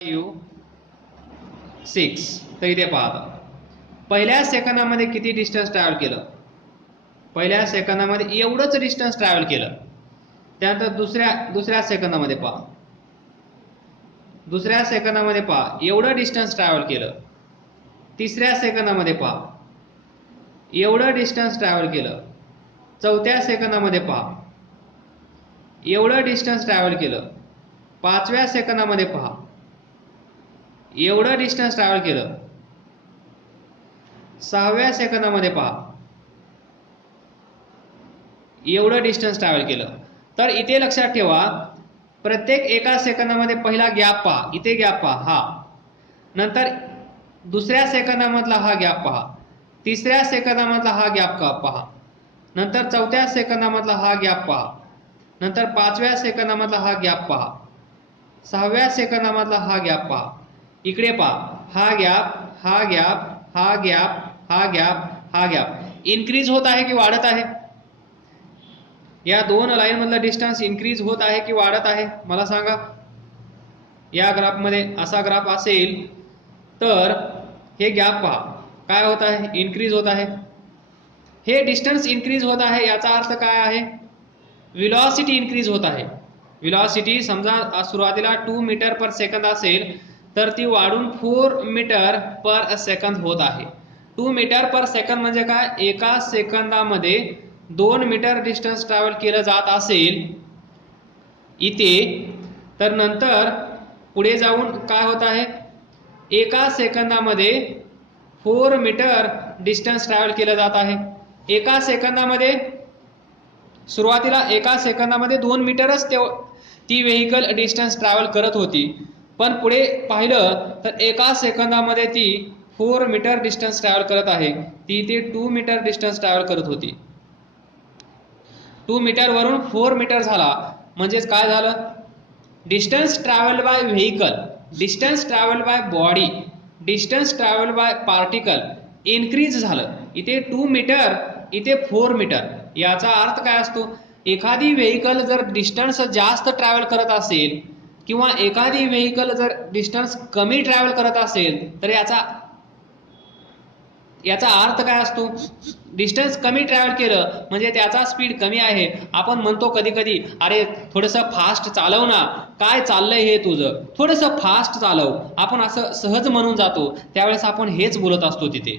6 तर इथे पहा पहिल्या सेकंदामध्ये किती डिस्टन्स ट्रॅव्हल केलं. पहिल्या सेकंदामध्ये एवढंच डिस्टन्स ट्रॅव्हल केलं. त्यानंतर दुसऱ्या सेकंदामध्ये पहा, दुसऱ्या सेकंदामध्ये पहा एवढं डिस्टन्स ट्रॅव्हल केलं. तिसऱ्या सेकंदामध्ये पहा एवढं डिस्टन्स ट्रॅव्हल केलं. चौथ्या सेकंदामध्ये पहा एवढं डिस्टन्स ट्रॅव्हल केलं. पाचव्या सेकंदामध्ये पहा एवढं डिस्टन्स ट्रॅव्हल केलं. सहाव्या सेकंदामध्ये पहा एवढं डिस्टन्स ट्रॅव्हल केलं. तर इथे लक्षात ठेवा प्रत्येक एका सेकंदामध्ये पहिला गॅप पहा, इथे गॅप पहा हा, नंतर दुसऱ्या सेकंदामधला हा गॅप पहा, तिसऱ्या सेकंदामधला हा गॅप पहा, नंतर चौथ्या सेकंदामधला हा गॅप पहा, नंतर पाचव्या सेकंदामधला हा गॅप पहा, सहाव्या सेकंदामधला हा गॅप पहा. इकडे पहा हा गॅप, हा गॅप, हा गॅप, हा गॅप, हा गॅप इन्क्रीज होत आहे की वाढत आहे. या दोन लाईन मधला डिस्टन्स इन्क्रीज होत आहे की वाढत आहे मला सांगा. या ग्राफमध्ये असा ग्राफ असेल तर हे गॅप पहा काय होत आहे, इन्क्रीज होत आहे. हे डिस्टन्स इन्क्रीज होत आहे याचा अर्थ काय आहे, व्हेलॉसिटी इन्क्रीज होत आहे. व्हेलॉसिटी समजा सुरुवातीला 2 मीटर पर सेकंद असेल तर ती वाढून 4 मीटर पर सेकंद होत आहे. 2 मीटर पर सेकंद म्हणजे काय, एका सेकंदामध्ये 2 मीटर डिस्टन्स ट्रॅव्हल केलं जात असेल इथे, तर नंतर पुढे जाऊन काय होत आहे, एका सेकंदामध्ये 4 मीटर डिस्टन्स ट्रॅव्हल केलं जात आहे. एका सेकंदामध्ये सुरुवातीला एका सेकंदामध्ये 2 मीटरच ती व्हेकल डिस्टन्स ट्रॅव्हल करत होती, पण पुढे पाहिलं तर एका सेकंदामध्ये ती 4 मीटर डिस्टन्स ट्रॅव्हल करत आहे. ती इथे 2 मीटर डिस्टन्स ट्रॅव्हल करत होती. 2 मीटर वरून 4 मीटर झाला म्हणजेच काय झालं, distance travel by vehicle, distance travel by body, distance travel by particle increase झालं. इथे 2 मीटर, इथे 4 मीटर. याचा अर्थ काय असतो, एखादी व्हेकल जर डिस्टन्स जास्त ट्रॅव्हल करत असेल किंवा एखादी व्हेकल जर डिस्टन्स कमी ट्रॅव्हल करत असेल तर याचा अर्थ काय असतो, डिस्टन्स कमी ट्रॅव्हल केलं म्हणजे त्याचा स्पीड कमी आहे. आपण म्हणतो कधी कधी, अरे थोडंसं फास्ट चालव ना, काय चाललंय हे तुझं, थोडंसं फास्ट चालव, आपण असं सहज म्हणून जातो. त्यावेळेस आपण हेच बोलत असतो तिथे,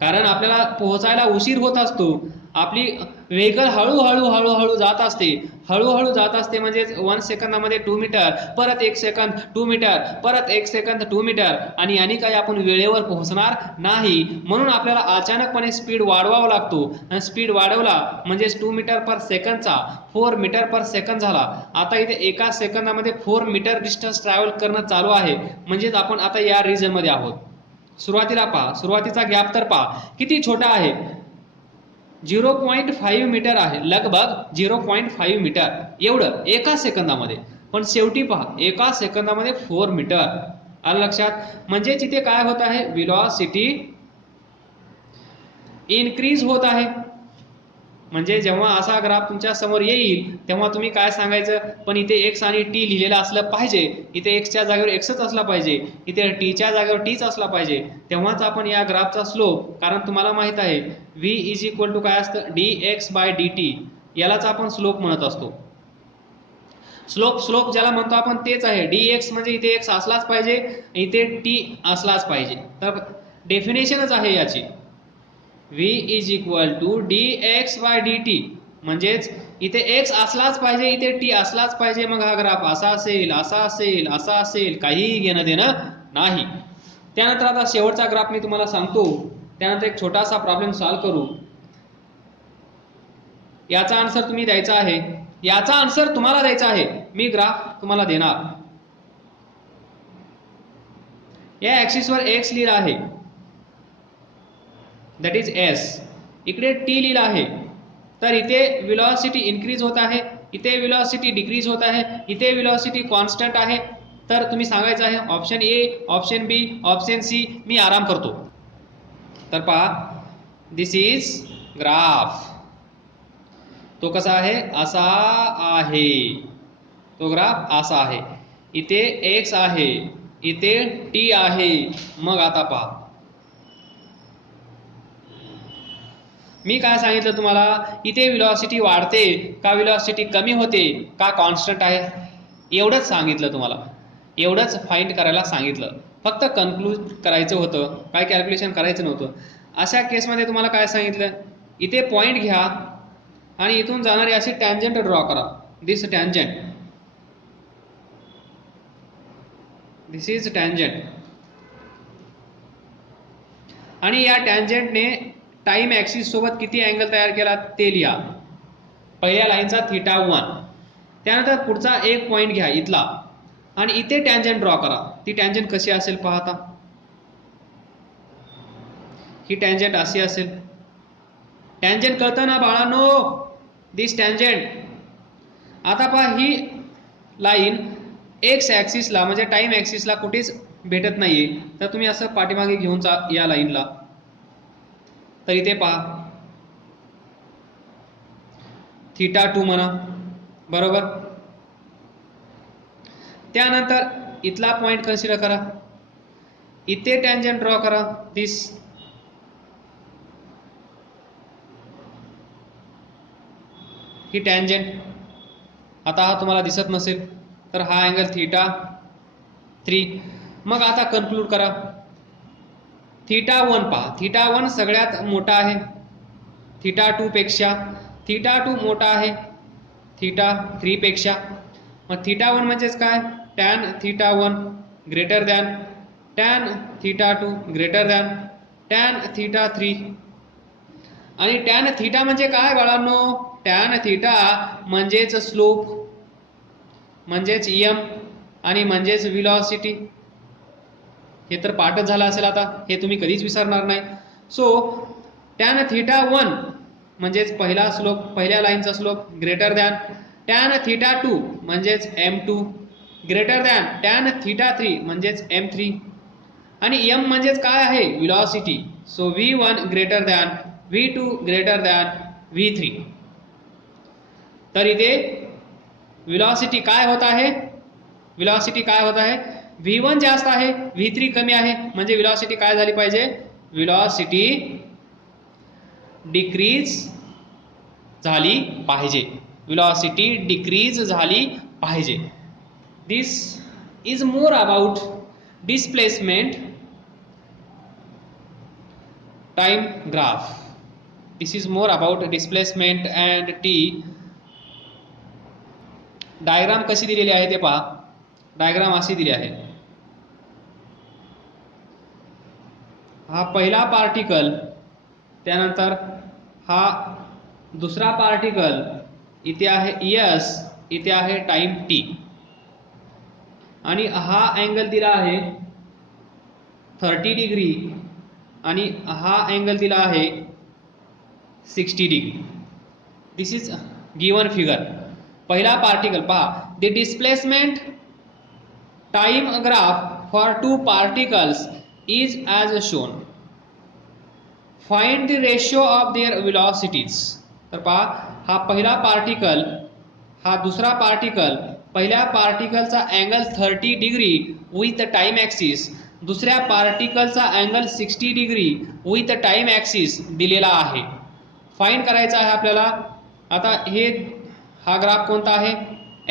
कारण आपल्याला पोहोचायला उशीर होत असतो. आपली व्हेकल हळूहळू हळूहळू जात असते, हळूहळू जात असते म्हणजे 1 सेकंदामध्ये 2 मीटर, परत 1 सेकंद 2 मीटर, परत 1 सेकंद 2 मीटर, आणि याने काही आपण वेळेवर पोहोचणार नाही. म्हणून आपल्याला अचानकपणे स्पीड वाढवावा लागतो, आणि स्पीड वाढवला म्हणजेच 2 मीटर पर सेकंदचा 4 मीटर पर सेकंद झाला. आता इथे एका सेकंदामध्ये 4 मीटर डिस्टन्स ट्रॅव्हल करणं चालू आहे, म्हणजेच आपण आता या रिजन मध्ये आहोत. सुरुवातीला पहा, सुरुवातीचा गॅप तर पहा किती छोटा आहे, 0.5 मीटर आहे, लगभग 0.5 मीटर एवढं एका सेकंदामध्ये. पण शेवटी पहा एका सेकंदामध्ये 4 मीटर. आलं लक्षात, म्हणजे तिथे काय होत आहे, व्हेलॉसिटी इन्क्रीज होत आहे. म्हणजे जेव्हा असा ग्राफ तुमच्या समोर येईल तेव्हा तुम्ही काय सांगायचं, पण इथे x आणि t लिहिलेलं असलं पाहिजे, इथे x च्या जागेवर xच असला पाहिजे, इथे t च्या जागेवर tच असला पाहिजे, तेव्हाच आपण या ग्राफचा स्लोप, कारण तुम्हाला माहित आहे v इज इक्वल टू काय असतं, dx बाय dt, यालाच आपण स्लोप म्हणत असतो. स्लोप ज्याला म्हणतो आपण तेच आहे. dx म्हणजे इथे x असलाच पाहिजे, इथे t असलाच पाहिजे. तर डेफिनेशनच आहे याची, v is equal to dx by dt, म्हणजेच इथे x असलाच पाहिजे, इथे t असलाच पाहिजे. मग हा ग्राफ असा असेल, असा असेल, असा असेल, काही घेणं देणं नाही. त्यानंतर आता शेवटचा ग्राफ मी तुम्हाला सांगतो, त्यानंतर एक छोटासा प्रॉब्लेम सॉल्व्ह करू. याचा आन्सर तुम्ही द्यायचा आहे, याचा आन्सर तुम्हाला द्यायचा आहे, मी ग्राफ तुम्हाला देणार. या ऍक्सिस वर x लिहिला आहे, दॅट इज s, इकडे t लिहिला आहे. तर इथे व्हेलॉसिटी इन्क्रीज होत आहे, इथे व्हेलॉसिटी डिक्रीज होत आहे, इथे व्हेलॉसिटी कॉन्स्टंट आहे. तर तुम्ही सांगायचं आहे option A, option B, option C. मी आराम करतो. तर पहा, दिस इज ग्राफ. तो कसा आहे, असा आहे, तो ग्राफ असा आहे. इथे x आहे, इथे t आहे. मग आता पहा, मी काय सांगितलं तुम्हाला, इथे व्हेलॉसिटी वाढते का व्हेलॉसिटी कमी होते का कॉन्स्टंट आहे, एवढंच सांगितलं तुम्हाला. एवढंच फाइंड करायला सांगितलं. फक्त कन्क्लूड करायचं होतं, काय कॅल्क्युलेशन करायचं नव्हतं. अशा केसमध्ये तुम्हाला काय सांगितलं, इथे पॉइंट घ्या आणि इथून जाणारी अशी टँजंट ड्रॉ करा. दिस टँजंट, दिस इज टँजंट. आणि या टँजंटने टाइम ॲक्सिस सोबत किती अँगल तयार केला ते लिहा. पहिल्या लाईनचा θ1. त्यानंतर पुढचा एक पॉइंट घ्या इथला आणि इथे टँजंट ड्रॉ करा. ती टँजंट कशी असेल पाहता, ही टँजंट अशी असेल. टँजंट कळतं ना बाळांनो, दिस टँजंट. आता पहा, ही लाईन एक्स ॲक्सिसला म्हणजे टाइम ॲक्सिसला कुठेच भेटत नाहीये, तर तुम्ही असं पाठीमागे घेऊन जा या लाईनला. तर इथे पहा θ2 म्हणा, बरोबर. त्यानंतर इथला पॉइंट कन्सिडर करा, इथे टँजंट ड्रॉ करा. This he tangent. आता हा तुम्हाला दिसत नसेल तर हा अँगल θ3. मग आता कन्क्लूड करा. θ1 पहा, θ1 सगळ्यात मोठा आहे θ2 पेक्षा. θ2 मोठा आहे θ3 पेक्षा. मग θ1 म्हणजेच काय, tan θ1 greater than tan θ2 greater than tan θ3. आणि टॅन θ म्हणजे काय बाळांनो, टॅन θ म्हणजेच स्लोप, म्हणजेच m आणि म्हणजेच व्हेलॉसिटी. हे तर पाठच झालं असेल आता, हे तुम्ही कधीच विसरणार नाही. सो टॅन θ1 म्हणजेच पहिला स्लोप, पहिल्या लाईनचा स्लोप ग्रेटर दॅन टॅन θ2 म्हणजेच m2 ग्रेटर दॅन टॅन θ3 म्हणजेच m3. आणि m म्हणजेच काय आहे, velocity. So v1 greater than v2 greater than v3. तर इथे व्हेलॉसिटी काय होत आहे, व्हेलॉसिटी काय होत आहे, v1 जास्त आहे v3 कमी आहे. म्हणजे व्हेलॉसिटी काय झाली पाहिजे, व्हेलॉसिटी डिक्रीज झाली पाहिजे, व्हेलॉसिटी डिक्रीज झाली पाहिजे. This is more about displacement time graph. This is more about displacement and T. Diagram कशी दिलेली आहे ते पहा. डायग्राम अशी दिली आहे, हा पहिला पार्टिकल, त्यानंतर हा दुसरा पार्टिकल, इथे आहे s, इथे आहे टाइम t. आणि हा अँगल दिला आहे 30 डिग्री आणि हा अँगल दिला आहे 60 degree. This is given figure. पहिला पार्टिकल पहा, the displacement time graph for two particles is as shown. Find the ratio of their velocities. तर पहा, हा पहिला पार्टिकल, हा दुसरा पार्टिकल, पहिल्या पार्टिकलचा angle 30 degree with time axis, दुसऱ्या पार्टिकलचा angle 60 degree with time axis दिलेला आहे. फाइंड करायचा आहे आपल्याला. आता हा ग्राफ कोणता आहे,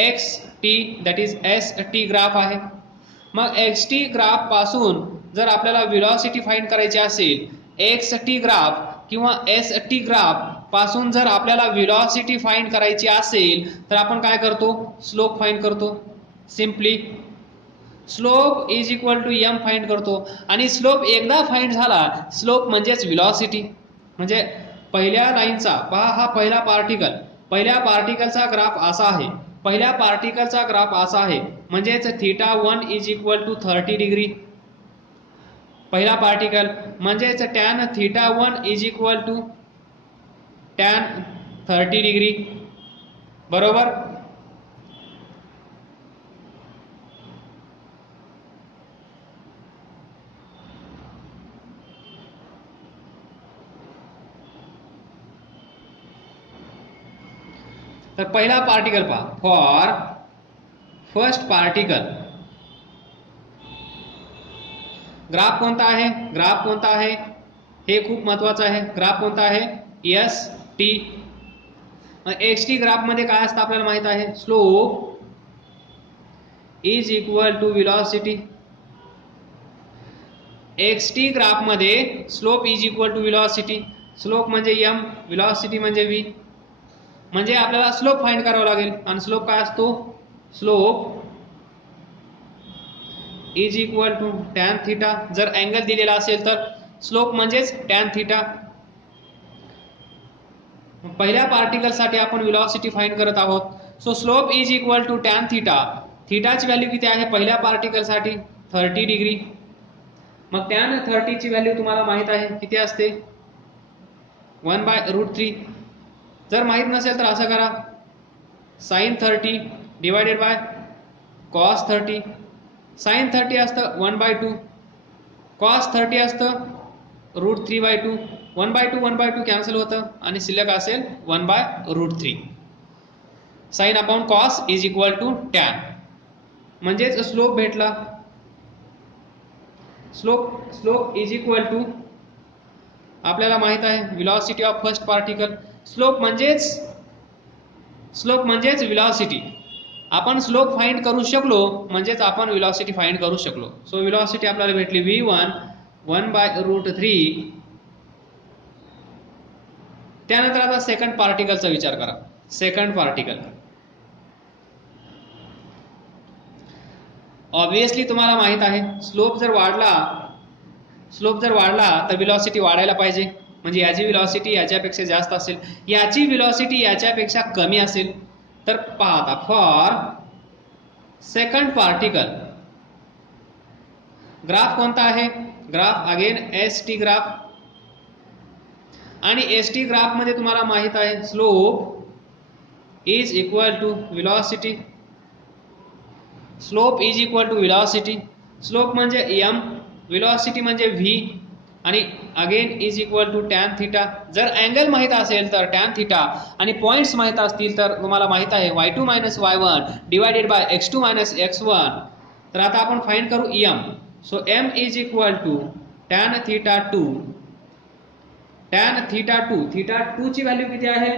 x T, that is S T graph आहे. मग एक्स टी ग्राफ पासून जर आपल्याला व्हेलॉसिटी फाइंड करायची असेल, एक्स टी ग्राफ किंवा एस टी ग्राफ पासून जर आपल्याला व्हेलॉसिटी फाइंड करायची असेल, तर आपण काय करतो, स्लोप फाइंड करतो. Simply slope is equal to m find करतो. आणि स्लोप एकदा फाइंड झाला, स्लोप म्हणजेच व्हेलॉसिटी. म्हणजे पहिल्या लाईनचा पहा, हा पहिला पार्टिकल, पहिल्या पार्टिकलचा ग्राफ असा आहे, पहिल्या पार्टिकलचा ग्राफ असा आहे, म्हणजेच θ1 इज इक्वल टू 30 डिग्री. पहिला पार्टिकल म्हणजेच tan θ1 is equal to tan 30 degree, बरोबर. तर पहिला पार्टिकल पहा, फॉर फर्स्ट पार्टिकल ग्राफ कोणता आहे, ग्राफ कोणता आहे, हे खूप महत्वाचं आहे. ग्राफ कोणता आहे, S T. X T graph मध्ये काय असतं आपल्याला माहित आहे, slope is equal to velocity. X T graph मध्ये slope is equal to velocity. Slope म्हणजे m, व्हेलॉसिटी म्हणजे v. म्हणजे आपल्याला स्लोप फाइंड करावा लागेल. आणि स्लोप काय असतो, slope is equal to tan theta. जर अँगल दिलेला असेल तर स्लोप म्हणजेच टॅन थिटा. पहिल्या पार्टिकल साठी आपण व्हेलॉसिटी फाइंड करत आहोत. So slope is equal to tan theta. थिटाची व्हॅल्यू किती आहे पहिल्या पार्टिकल साठी, 30 डिग्री. मग टॅन 30 ची व्हॅल्यू तुम्हाला माहित आहे किती असते, 1/√3. जर माहित नसेल तर असं करा, sine 30 divided by cos 30. Sine 30 असतं 1/2, कॉस 30 असतं √3/2. 1/2 1/2 कॅन्सल होतं आणि शिल्लक असेल 1/√3. Sine upon cos is equal to tan. म्हणजेच स्लोप भेटला. स्लोप इज इक्वल टू आपल्याला माहित आहे velocity of first particle. Slope म्हणजेच व्हेलॉसिटी. आपण स्लोप फाइंड करू शकलो म्हणजेच आपण व्हेलॉसिटी फाइंड करू शकलो. सो व्हेलॉसिटी आपल्याला भेटली v1 1/√3. त्यानंतर आता सेकंड पार्टिकलचा विचार करा. सेकंड पार्टिकल ऑब्वियसली तुम्हाला माहित आहे स्लोप जर वाढला तर व्हेलॉसिटी वाढायला पाहिजे. म्हणजे याची व्हेलॉसिटी याच्यापेक्षा जास्त असेल, याची व्हेलॉसिटी याच्यापेक्षा कमी असेल. तर पहा आता फॉर सेकंड पार्टिकल ग्राफ कोणता आहे, graph again S T graph. आणि एस टी ग्राफ मध्ये तुम्हाला माहित आहे slope is equal to velocity. Slope is equal to velocity. Slope म्हणजे m, व्हेलॉसिटी म्हणजे v आणि again is equal to tan theta. जर अँगल माहित असेल तर टॅन थिटा आणि पॉइंट्स माहित असतील तर तुम्हाला माहित आहे y2 - y1 divided by x2 - x1. तर आता आपण फाइंड करू m. So m is equal to tan theta 2. Tan theta 2, theta 2 ची व्हॅल्यू किती आहे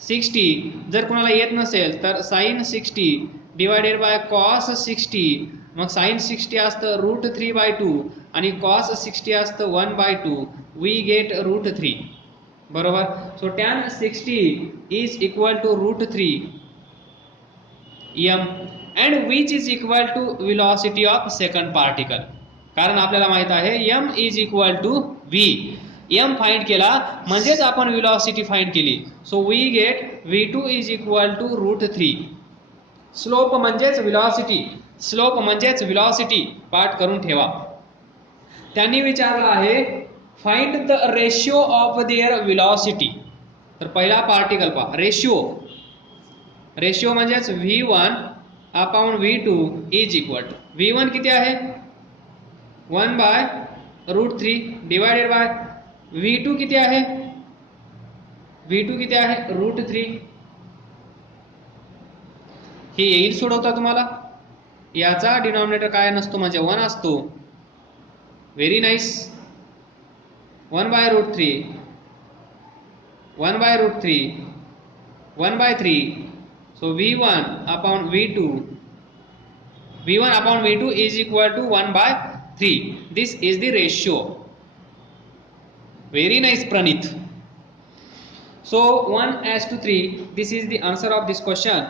60. जर कोणाला येत नसेल तर साइन 60 डिवायडेड बाय कॉस 60. मग साइन 60 असतं √3/2 आणि कॉस 60 असतं 1/2. We get √3. बरोबर. So tan 60 is equal to √3 m and which is equal to velocity of second particle. कारण आपल्याला माहित आहे m is equal to v. m find केला म्हणजेच आपण व्हेलॉसिटी फाइंड केली. So we get v2 is equal to √3. Slope म्हणजेच velocity, slope म्हणजेच व्हेलॉसिटी पाठ करून ठेवा. त्यांनी विचारलं आहे find the ratio of their velocity. तर पहिला पार्टिकल पहा, रेशिओ म्हणजेच v1 upon v2 is equal to, v1 किती आहे 1/√3 डिवायडेड बाय v2 किती आहे √3. हे येईल सोडवता तुम्हाला. याचा डिनॉमिनेटर काय नसतो म्हणजे 1 असतो. Very nice. 1/√3 1/3. So v1 upon v2 is equal to 1/3. This is the ratio. Very nice Pranit. So 1:3, this is the answer of this question.